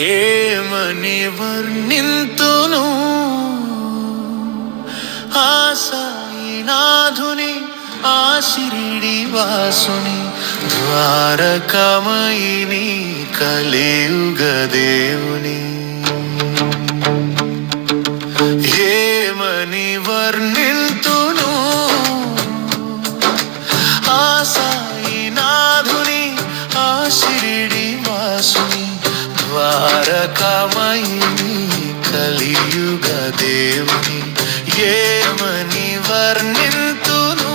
ఏమని వర్ణింతును ఆ సాయినాథుని ఆ షిరిడి వాసుని ద్వారకమయిని కలియుగ దేవుని. ఏమని వర్ణింతును ఆ సాయినాథుని ఆ షిరిడి వాసుని ద్వారకమయిని కలియుగ దేవుని. ఏమని వర్ణింతును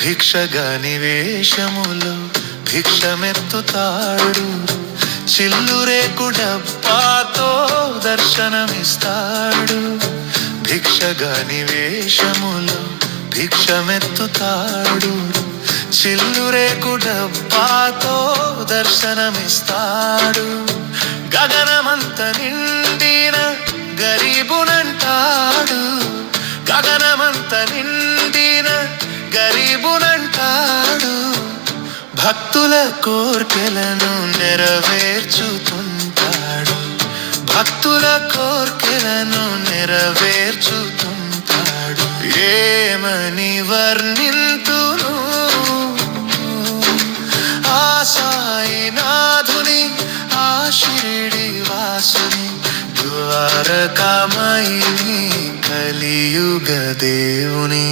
భిక్షగాని వేషములో భిక్షమెత్తుతాడు, చిల్లురేకు డబ్బాతో దర్శనమిస్తాడు. భిక్షగాని వేషములో భిక్షమెత్తుతాడు, చిల్లురేకు డబ్బాతో దర్శనమిస్తాడు. గగనమంత నిండిన గరీబునంటాడు, గగనమంత నిండిన గరీబునంటాడు. భక్తుల కోర్కెలను నెరవేర్చుతుంటాడు, భక్తుల కోర్కెలను నెరవేర్చుతుంటాడు. ఏమని వర్ణింతును ఆ సాయినాథుని ఆ షిరిడి వాసుని ద్వారకమయిని కలియుగ దేవుని.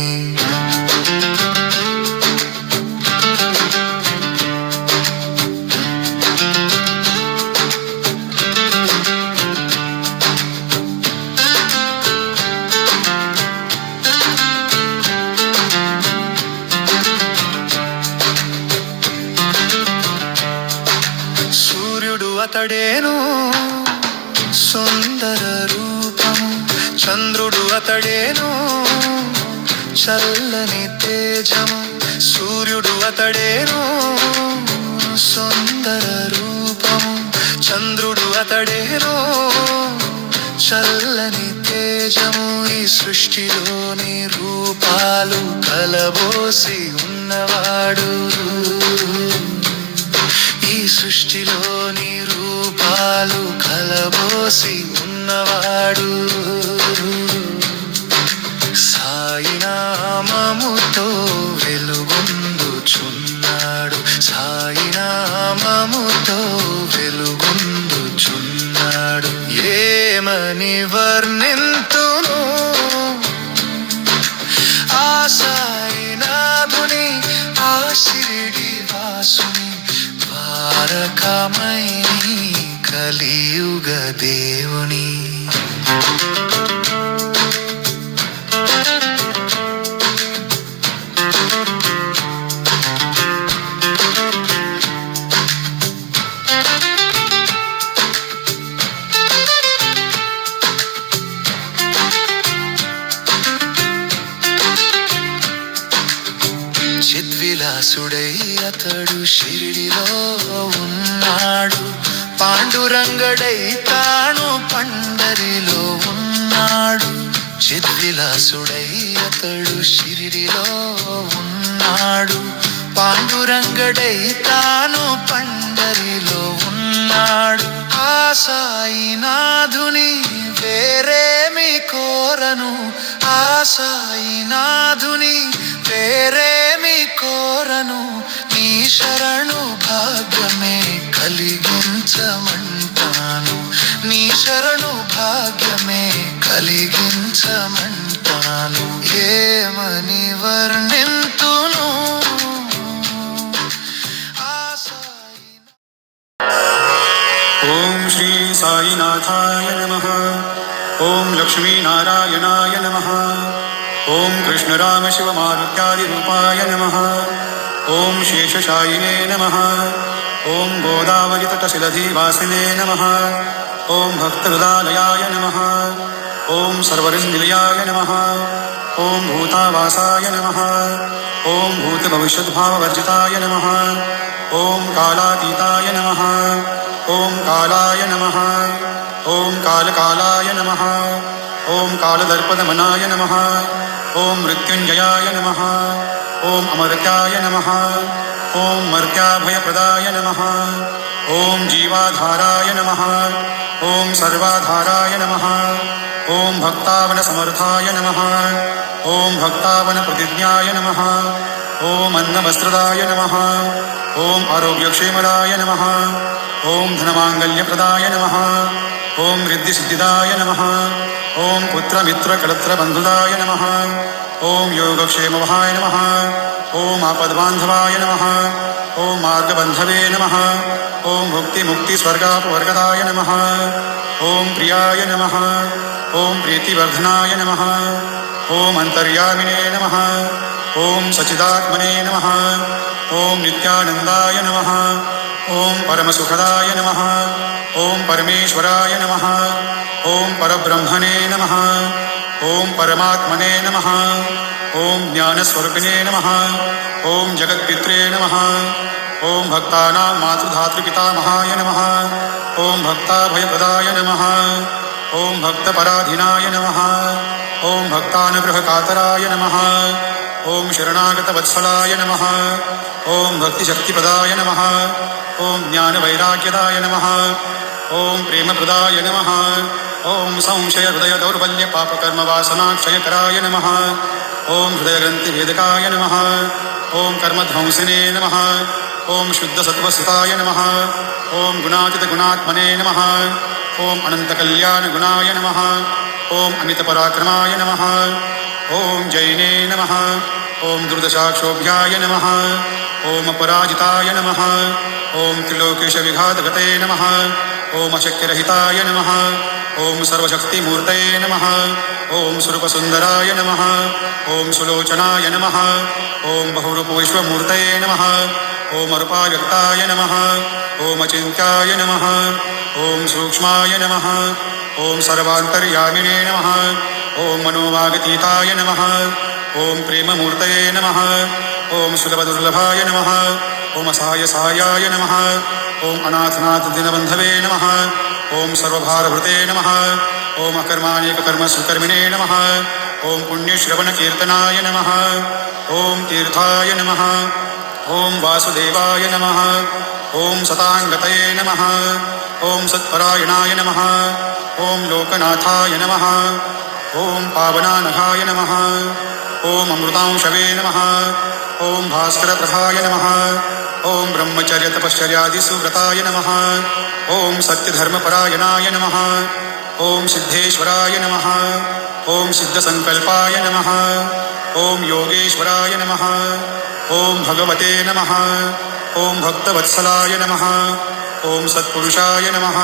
అతడేను సుందర రూపము, చంద్రుడు అతడేను చల్లని తేజము. సూర్యుడు అతడేను సుందర రూపము, చంద్రుడు అతడేను చల్లని తేజము. ఈ సృష్టిలోని రూపాలు కలబోసి ఉన్నవాడు, ఈ సృష్టిలోని రూపాలు కలబోసి ఉన్నవాడు. సాయినామముతో వెలుగొందుచున్నాడు, సాయినామముతో వెలుగొందుచున్నాడు. ఏమని వర్ణింతును ఆ సాయినాథుని ఆ షిరిడి వాసుని ద్వారకమయిని కలియుగ దేవుని. చిద్విలాసుడై అతడు షిరిడిలో ఉన్నాడు, పాండురంగడై తాను పండరిలో ఉన్నాడు. చిద్విలాసుడై అతడు షిరిడిలో ఉన్నాడు, పాండురంగడై తాను పండరిలో ఉన్నాడు. ఆ సాయినాథుని వేరేమి కోరను, ఆ సాయినాథుని వేరేమి కోరను. నీ శరణు భాగ్యమే కలిగించమంటాను, నీ శరణు భాగ్యమే కలిగించమంటాను. ఏమని వర్ణింతును ఆ సాయి. ఓం శ్రీ సాయినాథాయ నమః. ఓం లక్ష్మీనారాయణాయ నమః. ఓం కృష్ణరామ శివ మారుత్యాది రూపాయ నమః. ఓం శేషశాయినే నమః. ఓం గోదావరి తటశిలధీవాసినే నమః. ఓం భక్తహృదాలయాయ నమః. ఓం సర్వరిన్నిలయాయ నమః. ఓం భూతావాసాయ నమః. ఓం భూతభవిష్యద్భావవర్జితాయ నమః. ఓం కాలాతీతాయ నమః. ఓం కాలాయ నమః. ఓం కాలకాలాయ నమః. ఓం కాలదర్పదమనాయ నమః. ఓం మృత్యుంజయాయ నమః. ఓం అమర్త్యాయ నమః. ॐ मर्त्याभयप्रदाय नमः ॐ जीवाधाराय नमः ॐ सर्वाधाराय नमः ॐ भक्तावनसमर्थाय नमः ॐ भक्तावनप्रतिज्ञाय नमः ॐ अन्नवस्त्रदाय नमः ॐ आरोग्यक्षेमदाय नमः ॐ धनमाङ्गल्यप्रदाय नमः ॐ रिद्धिसिद्धिदाय नमः ॐ पुत्रमित्रकलत्रबन्धुदाय नमः ॐ योगक्षेमवहाय नमः ॐ आपद्बान्धवाय नमः ॐ मार्गबन्धवे नमः ॐ भुक्तिमुक्तिस्वर्गापवर्गदाय नमः ॐ प्रियाय नमः ॐ प्रीतिवर्धनाय नमः ॐ अन्तर्यामिने नमः ॐ सच्चिदात्मने नमः ॐ नित्यानन्दाय नमः ॐ परमसुखदाय नमः ॐ परमेश्वराय नमः ॐ परब्रह्मणे नमः ॐ परमात्मने नमः ॐ ज्ञानस्वरूपिणे नमः ॐ जगत्पित्रे नमः ॐ भक्तानां मातृधातृपितामहाय नमः ॐ भक्ताभयप्रदाय नमः ॐ भक्तपराधीनाय नमः ॐ भक्तानुग्रहकातराय नमः ॐ शरणागतवत्सलाय नमः ॐ भक्तिशक्तिप्रदाय नमः ॐ ज्ञानवैराग्यदाय नमः ॐ प्रेमप्रदाय नमः ॐ संशयहृदयदौर्बल्यपापकर्मवासनाक्षयकराय नमः ॐ हृदयग्रन्थिभेदकाय नमः ॐ कर्मध्वंसिने नमः ॐ शुद्धसत्त्वसुताय नमः ॐ गुणातीतगुणात्मने नमः ॐ अनन्तकल्याणगुणाय नमः ॐ अमितपराक्रमाय नमः ॐ जैने नमः ॐ दुर्दशाक्षोभ्याय नमः ॐ अपराजिताय नमः ॐ त्रिलोकेशविघातगते नमः ॐ अशक्यरहिताय नमः ॐ सर्वशक्तिमूर्तये नमः ॐ स्वरूपसुन्दराय नमः ॐ सुलोचनाय नमः ॐ बहुरूपविश्वमूर्तये नमः ॐ अरूपाव्यक्ताय नमः ॐ अचिन्त्याय नमः ॐ सूक्ष्माय नमः ॐ सर्वान्तर्यामिने नमः ॐ मनोवागतीताय नमः ॐ प्रेममूर्तये नमः ॐ सुलभदुर्लभाय नमः ॐ असहायसहायाय नमः ॐ अनाथनाथदिनबन्धवे नमः ॐ सर्वभारभृते नमः ॐ अकर्माणेककर्मसुकर्मिणे नमः ॐ पुण्यश्रवणकीर्तनाय नमः ॐ तीर्थाय नमः ॐ वासुदेवाय नमः ॐ सताङ्गतये नमः ॐ सत्परायणाय नमः ॐ लोकनाथाय नमः ॐ पावनानघाय नमः ॐ अमृतांशवे नमः ॐ भास्करप्रभाय नमः ॐ ब्रह्मचर्यतपश्चर्यादिसुव्रताय नमः ॐ सत्यधर्मपरायणाय नमः ॐ सिद्धेश्वराय नमः ॐ सिद्धसङ्कल्पाय नमः ॐ योगेश्वराय नमः ॐ भगवते नमः ॐ भक्तवत्सलाय नमः ॐ सत्पुरुषाय नमः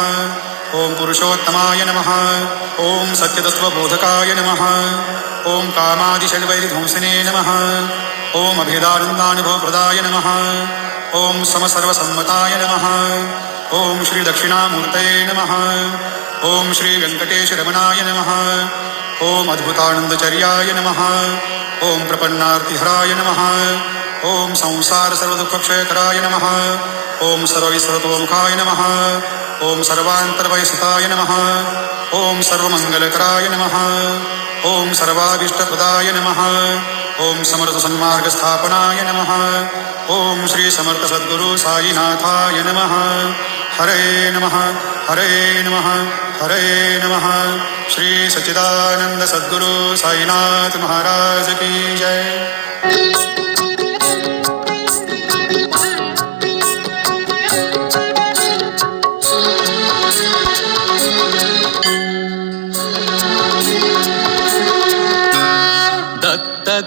ॐ पुरुषोत्तमाय नमः ॐ सत्यतत्त्वबोधकाय नमः ॐ कामादिषड्वैरिध्वंसिने नमः ॐ अभेदानन्दानुभवप्रदाय नमः ॐ समसर्वसम्मताय नमः ॐ श्रीदक्षिणामूर्तये नमः ॐ श्रीवेङ्कटेशरमणाय नमः ॐ अद्भुतानन्दचर्याय नमः ॐ प्रपन्नार्तिहराय नमः ॐ संसारसर्वदुःखक्षयकराय नमः ॐ सर्वविश्वतोमुखाय नमः ॐ सर्वान्तर्वयसुताय नमः ॐ सर्वमङ्गलकराय नमः ॐ सर्वाभीष्टप्रदाय नमः ॐ समर्थसन्मार्गस्थापनाय नमः ॐ श्रीसमर्थसद्गुरु साईनाथाय नमः हरे नमः हरे नमः हरे नमः श्री सच्चिदानंद सद्गुरु साईनाथ महाराज की जय।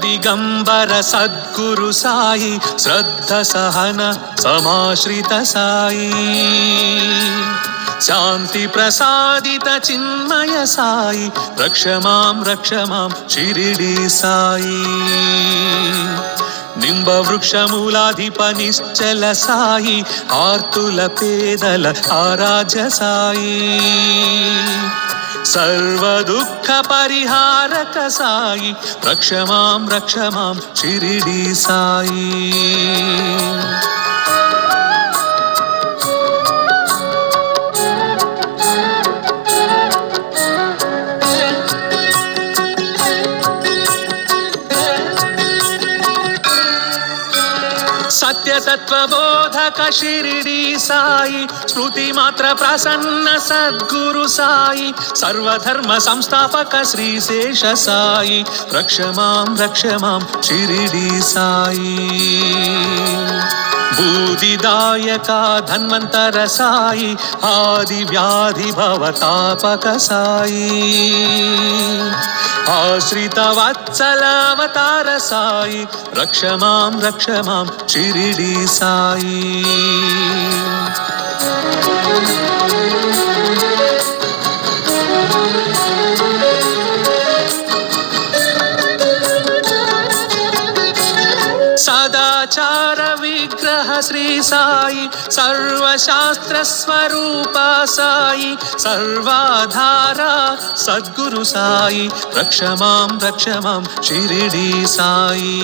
दिगंबर सद्गुरु साई श्रद्ध सहन समाश्रित साई शांति प्रसादित चिन्मय साई रक्ष मां शिरिडी साई निंब वृक्ष मूलाधिप निश्चल साई आर्तुल पेदल आराध्य साई सर्व दुःख परिहारक साई रक्ष मां शिरिडी साई। सत्य సర్వతత్వబోధక షిరిడి సాయి, స్మృతి మాత్ర ప్రసన్న సద్గురు సాయి, సర్వధర్మ సంస్థాపక శ్రీశేష సాయి, రక్ష మాం షిరిడి సాయి. బూదిదాయక ధన్వంతర సాయి, ఆది వ్యాధి భవతాపక సాయి, ఆశ్రిత వత్సల అవతార సాయి, రక్ష మాం షిరిడి సాయి. సదాచార విగ్రహ శ్రీ సాయి, సర్వశాస్త్ర స్వరూప సాయి, సర్వాధార సద్గురు సాయి, రక్ష మాం షిరిడి సాయి.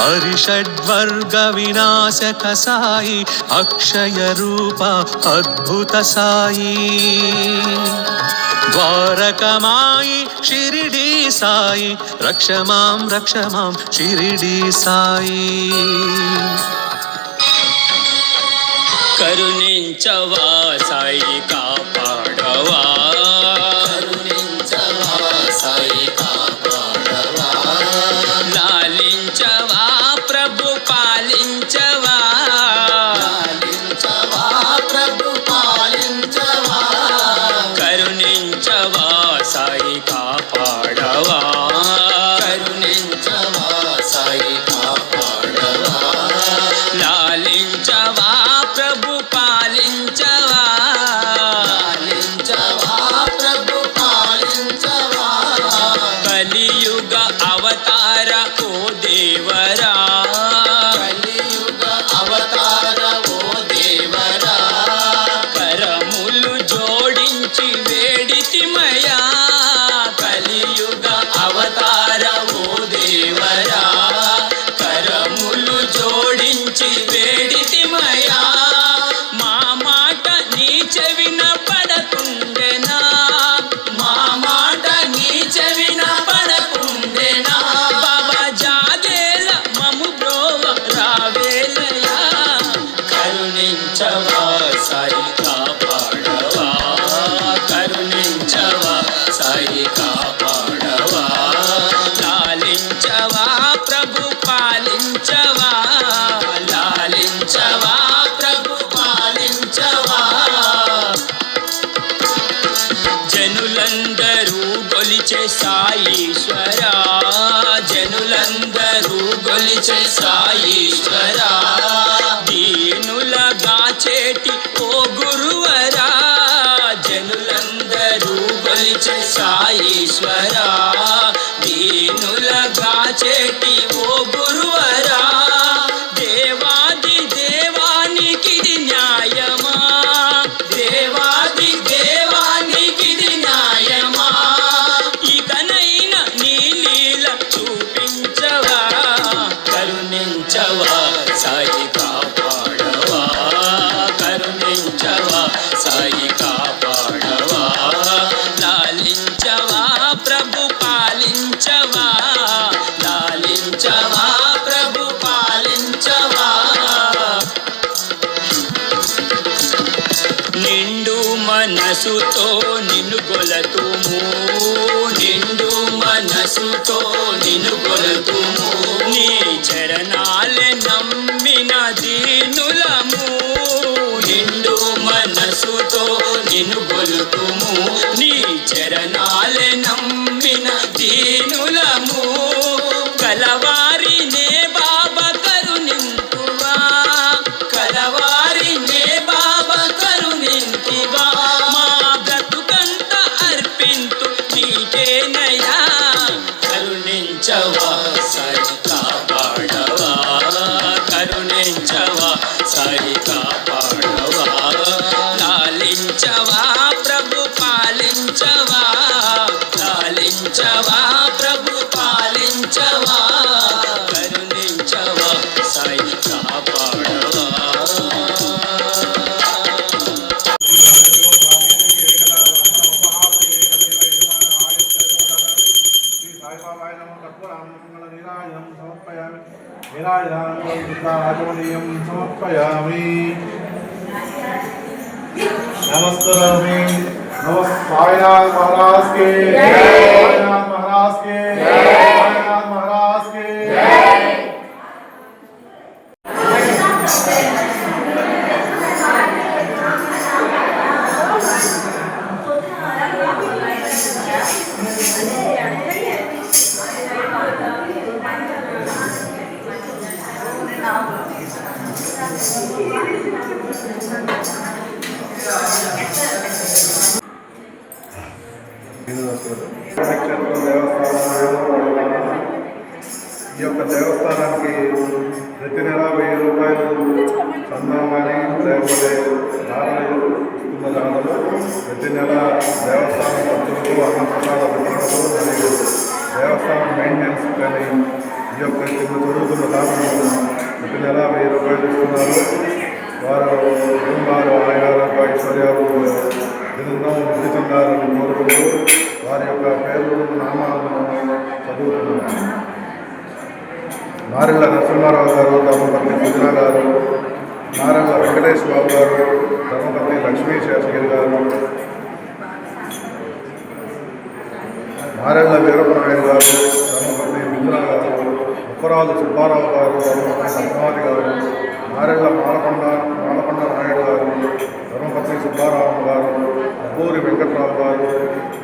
హరిషడ్వర్గ వినాశక సాయి, అక్షయ రూప అద్భుత సాయి, ద్వారకమాయి షిరిడి సాయి, రక్ష మాం షిరిడి సాయి. కరుణించవా సాయి కాపాడవా, కరుణించవా సాయి కాపాడవా, లాలించవా ప్రభు పాలించవా, లాలించవా ప్రభు పాలించవా, కరుణించవా సాయి కాపాడవా, కరుణించవా సాయి కాపాడవా, లాలించవా ప్రభు పాలించవా, లాలించవా ప్రభు పాలించవా, కలియుగ అవతార ఓ దేవరా, కలియుగ అవతార ఓ దేవరా, కరములు జోడించి వేడితిమయా, కలియుగ అవతార ఓ దేవరా, కరములు జోడించి వేడితిమయా, మా మాట నీ చెవిన పడకుండెనా, మా మాట నీ చెవిన పడకుండెనా, బాబా జాగేల మము బ్రోవ రావేలయా, కరుణించవా సాయి కాపాడవా, కరుణించవా సాయి కాపాడవా, లాలించవా ప్రభు పాలించవా, లాలించవా ప్రభు పాలించవా, జనులందరూ గొలిచే సాయీశ్వరా, జనులందరూ గొలిచే సాయీశ్వరా, దీనులగా చేటి ఓ గురువరా, జనులందరూ గొలిచే సాయీశ్వరా, దీనులగా చేటి ఓ గురువరా, దేవాది దేవానికిది న్యాయమా, దేవాది దేవానికిది న్యాయమా, ఇకనైనా నీ లీల చూపించవా, కరుణించవా సాయి కాపాడవా, కరుణించవా సాయి కాపాడవా, లాలించవా ప్రభు పాలించవా, లాలించవా ప్రభు పాలించవా, నిండు మనసుతో నిన్ను గొలతుము, నిండు మనసుతో నిన్ను గొలతుము, నీ చరణాలే నమ్మిన దీనులము, నిండు మనసుతో నిన్ను గొలుతుము, నీ చరణాలే నమ్మిన దీనులము, కలవారినే బాబా కరుణింతువా, కలవారినే బాబా కరుణింతువా, మా బ్రతుకంత అర్పింతు నీకేనయా, కరుణించవా సాయి కాపాడవా, కరుణించవా సాయి కాపాడవా, లాలించవా ప్రభు పాలించవా, లాలించవా ప్రభు పాలించవా, కరుణించవా సాయి కాపాడవా. సాయిబాబాయ నమో కర్పూరాం మంగళ నీరాజనం సమర్పయామి నీరాజనం సమర్పయామి నమస్కారామి సాయినాథ్ మహారాజ్ కి సాయినాథ్ మహారాజ్ కి సాయినాథ్ మహారాజ్ కి ఈ యొక్క దేవస్థానానికి ప్రతి నెల 1000 రూపాయలు చందా కానీ లేకపోతే నారాయణ ఇస్తున్న దానిలో ప్రతి నెల దేవస్థానం ఖర్చులకు అన్నప్రసాద వితరణకు మరియు దేవస్థానం మెయింటెనెన్స్ కానీ ఈ యొక్క కింద జరుగుతున్న దానిలో ప్రతి నెల 1000 రూపాయలు ఇస్తున్నారు. వారు కుటుంబాలు ఆయురారోగ్య ఐశ్వర్యాలు దినంలో వృద్ధి చెందాలని కోరుకుంటూ వారి యొక్క పేర్లు నామాలను చదువుతున్నారు. నారెళ్ళ నరసింహారావు గారు, ధర్మపత్ని సుజనా గారు, నారెళ్ళ వెంకటేష్ బాబు గారు, ధర్మపత్ని లక్ష్మీ శేషగిరి గారు, నారెళ్ళ వీరపనాయుడు గారు, ధర్మపత్ని మిథున గారు, ఉప్పరాజు సుబ్బారావు గారు, ధర్మపత్ని పద్మావతి గారు, నారెళ్ళ మాలకొండ నాయుడు గారు, ధర్మపత్ని సుబ్బారావు గారు, అబ్బూరి వెంకట్రావు గారు,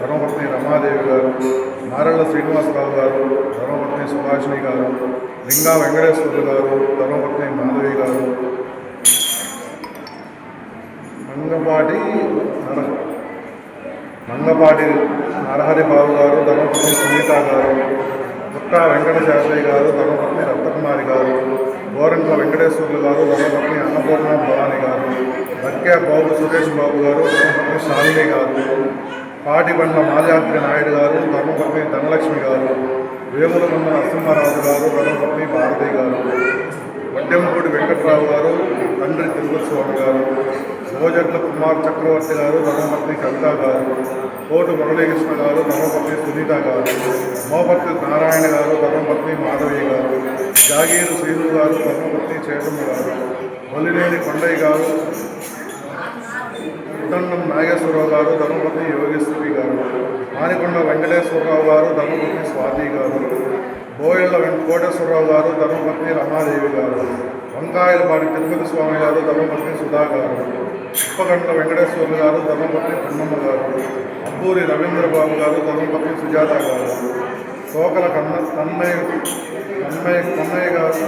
ధర్మపత్ని రమాదేవి గారు, నారెళ్ళ శ్రీనివాసరావు గారు, ధర్మపత్ని సుభాషిణి గారు, లింగా వెంకటేశ్వర్లు గారు, ధర్మపత్ని మాధవి గారు, మంగపాటి నరహరి బాబు గారు, ధర్మపత్ని సునీత గారు, పుట్ట వెంకట శాస్త్రి గారు, ధర్మపత్ని రత్నకుమారి గారు, గోరంట్ల వెంకటేశ్వర్లు గారు, ధర్మపత్ని అన్నపూర్ణ భవాని గారు, దక్కే బాబు సురేష్ బాబు గారు, ధర్మపత్ని శాలిని గారు, పాటిబండ్ల మాల్యాద్రి నాయుడు గారు, ధర్మపత్ని ధనలక్ష్మి గారు, వేములకొండ నరసింహారావు గారు, ధర్మపత్ని భారతి గారు, వడ్డెంపూడి వెంకట్రావు గారు, తండ్రి తిరుపతిస్వామి గారు, భోజట్ల కుమార్ చక్రవర్తి గారు, ధర్మపత్ని కవిత గారు, కోటు మురళీకృష్ణ గారు, ధర్మపత్ని సునీత గారు, మోపత్తి నారాయణ గారు, ధర్మపత్ని మాధవి గారు, జాగీరు శ్రీను గారు, ధర్మపత్ని చేతమ్మ గారు, వల్లినేని కొండయ్య గారు, ఉదండం నాగేశ్వరరావు గారు, ధర్మపత్ని యోగేశ్వరి గారు, మానికొండ వెంకటేశ్వరరావు గారు, ధర్మపత్ని స్వాతి గారు, బోయళ్ళ కోటేశ్వరరావు గారు, ధర్మపత్ని రమాదేవి గారు, వంకాయలపాటి తిరుపతి స్వామి గారు, ధర్మపత్ని సుధా గారు, ఉప్పగంట వెంకటేశ్వర్లు గారు, ధర్మపత్ని బ్రహ్మమ్మ గారు, అబ్బూరి రవీంద్రబాబు గారు, ధర్మపత్ని సుజాత గారు, కోకల కన్నయ్య గారు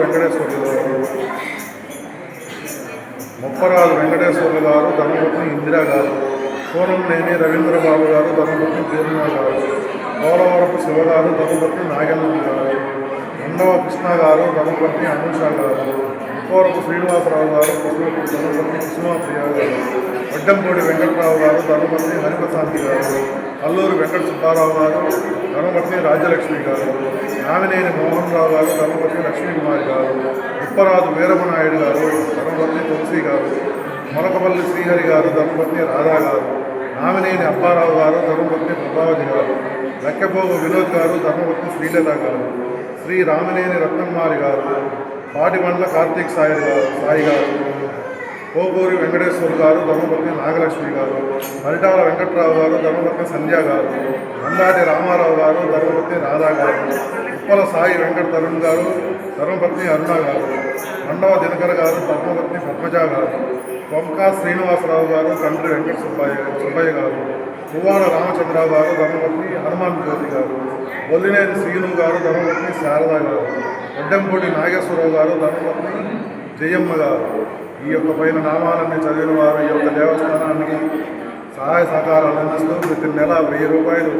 వెంకటేశ్వర్లు గారు, ముప్పరాజు వెంకటేశ్వర్లు గారు, ధర్మపత్ని ఇందిరా గారు, కోనంనేని రవీంద్రబాబు గారు, ధర్మపత్ని పూర్ణిమ గారు, పోలవరపు శివ గారు, ధర్మపత్ని నాగేంద్ర గారు, రెండవ కృష్ణ గారు, ధర్మపత్ని అనూష గారు, ముక్కోరపు శ్రీనివాసరావు గారు, ధర్మపత్ని కుసుమాప్రియ గారు, వడ్డంపూడి వెంకట్రావు గారు, ధర్మపత్ని హరిప్రశాంతి గారు, అల్లూరు వెంకట సుబ్బారావు గారు, ధర్మపత్ని రాజ్యలక్ష్మి గారు, నామినేని మోహన్ రావు గారు, ధర్మపత్ని లక్ష్మీకుమారి గారు, ఉప్పరాజు వీరమనాయుడు గారు, ధర్మపత్ని తులసి గారు, మొలకపల్లి శ్రీహరి గారు, ధర్మపత్ని రాధా గారు, నామినేని అప్పారావు గారు, ధర్మపత్ని ప్రభావతి గారు, లెక్కపోగు వినోద్ గారు, ధర్మపత్ని శ్రీలత గారు, శ్రీ రామినేని రత్నకుమారి గారు, పాటిబండ్ల కార్తీక్ సాయి గారు, పోగూరి వెంకటేశ్వర్ గారు, ధర్మపత్ని నాగలక్ష్మి గారు, పరిటాల వెంకట్రావు గారు, ధర్మపత్ని సంధ్య గారు, అందాటి రామారావు గారు, ధర్మపత్ని రాధా గారు, ఉప్పల సాయి వెంకట తరుణ్ గారు, ధర్మపత్ని అరుణ గారు, మండవ దినకర్ గారు, ధర్మపత్ని పద్మజ గారు, వంకా శ్రీనివాసరావు గారు, తండ్రి వెంకట సుబ్బయ్య గారు, పువ్వాడ రామచంద్రరావు గారు, ధర్మపత్ని హనుమాన్ జ్యోతి గారు, బొల్లినేని శ్రీను గారు, ధర్మపత్ని శారద గారు, వడ్డెంపూడి నాగేశ్వరరావు గారు, ధర్మపత్ని జయమ్మ గారు. ఈ యొక్క పైన నామాలన్నీ చదివిన వారు ఈ యొక్క దేవస్థానానికి సహాయ సహకారాలు అందిస్తూ ప్రతి నెల 1000 రూపాయలు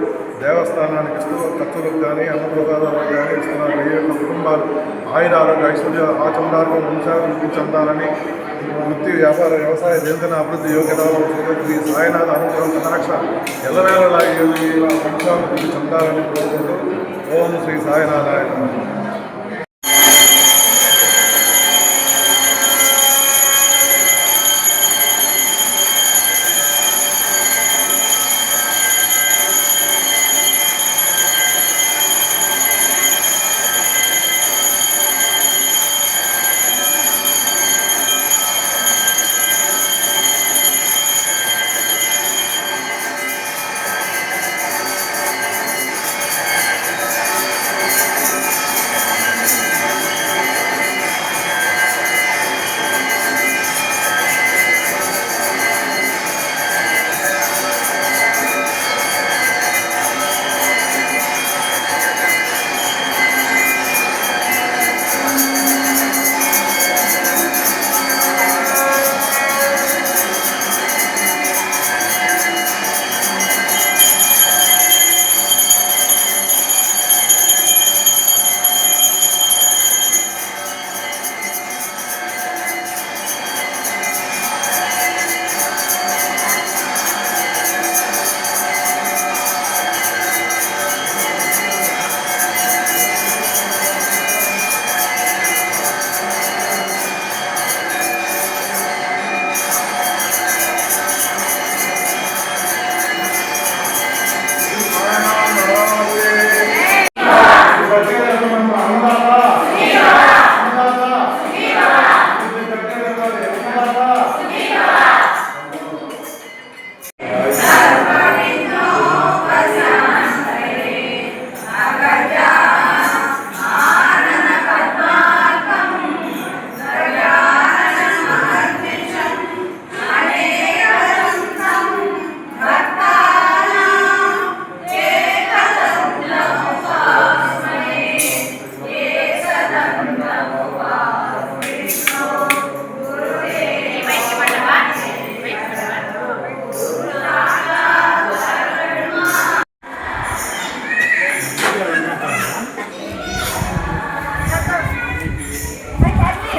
దేవస్థానానికి ఇస్తూ ఖర్చులకు కానీ అన్నప్రసాదాలకు కానీ ఇస్తున్నారు. ఈ యొక్క కుటుంబాలు ఆయురారోగ్య ఐశ్వర్య ఆచందార్గం వంశాభివృద్ధి చెందాలని వృత్తి వ్యాపార వ్యవసాయ జీవిత అభివృద్ధి యోగ్యతలు శ్రీ సాయినాథ అనుగ్రహం కటాక్ష ఎల్లవేళలా వంశాభివృద్ధి చెందాలని కోరుకుంటూ ఓం శ్రీ సాయినాథాయ నమః.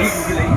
ఈ గుగిలై